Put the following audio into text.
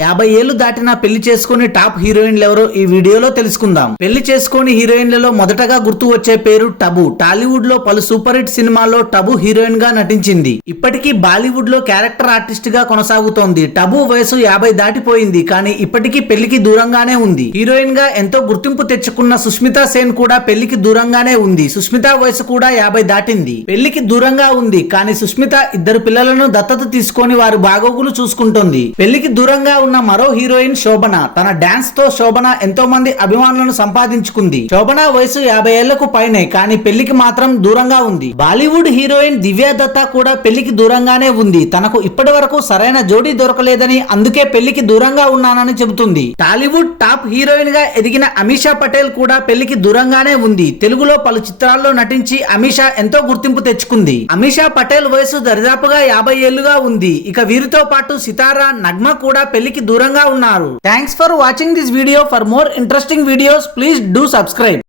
50 ఏళ్లు దాటినా పెళ్లి చేసుకుని టాప్ హీరోయిన్లు ఎవరో ఈ వీడియోలో తెలుసుకుందాం. పెళ్లి చేసుకుని హీరోయిన్లలో మొదటగా గుర్తు వచ్చే పేరు టబు. టాలీవుడ్ లో పలు సూపర్ హిట్ సినిమాల్లో టబు హీరోయిన్ గా నటించింది. ఇప్పటికీ బాలీవుడ్ లో క్యారెక్టర్ ఆర్టిస్ట్ గా కొనసాగుతోంది. టబు వయసు 50 దాటిపోయింది, కానీ ఇప్పటికీ పెళ్లికి దూరంగానే ఉంది. హీరోయిన్ గా ఎంతో గుర్తింపు తెచ్చుకున్న సుష్మితా సేన్ కూడా పెళ్లికి దూరంగానే ఉంది. సుష్మిత వయసు కూడా 50 దాటింది, పెళ్లికి దూరంగా ఉంది. కానీ సుష్మిత 2 పిల్లలను దత్తత తీసుకొని వారి బాగోగులు చూసుకుంటోంది. పెళ్లికి దూరంగా ఉన్న మరో హీరోయిన్ శోభన. తన డాన్స్ తో శోభన ఎంతో మంది అభిమానులను సంపాదించుకుంది. శోభన వయసు 50 ఏళ్లకు పైనే, కానీ పెళ్లికి మాత్రం దూరంగా ఉంది. బాలీవుడ్ హీరోయిన్ దివ్యా దత్తా కూడా పెళ్లికి దూరంగానే ఉంది. తనకు ఇప్పటి వరకు సరైన జోడీ దొరకలేదని, అందుకే పెళ్లికి దూరంగా ఉన్నానని చెబుతుంది. టాలీవుడ్ టాప్ హీరోయిన్ గా ఎదిగిన అమీషా పటేల్ కూడా పెళ్లికి దూరంగానే ఉంది. తెలుగులో పలు చిత్రాల్లో నటించి అమీషా ఎంతో గుర్తింపు తెచ్చుకుంది. అమీషా పటేల్ వయసు దరిదాపుగా 50 ఏళ్లుగా ఉంది. ఇక వీరితో పాటు సితారా, నగ్మా కూడా పెళ్లికి దూరంగా ఉన్నారు. Thanks for watching this video. For more interesting videos please do subscribe.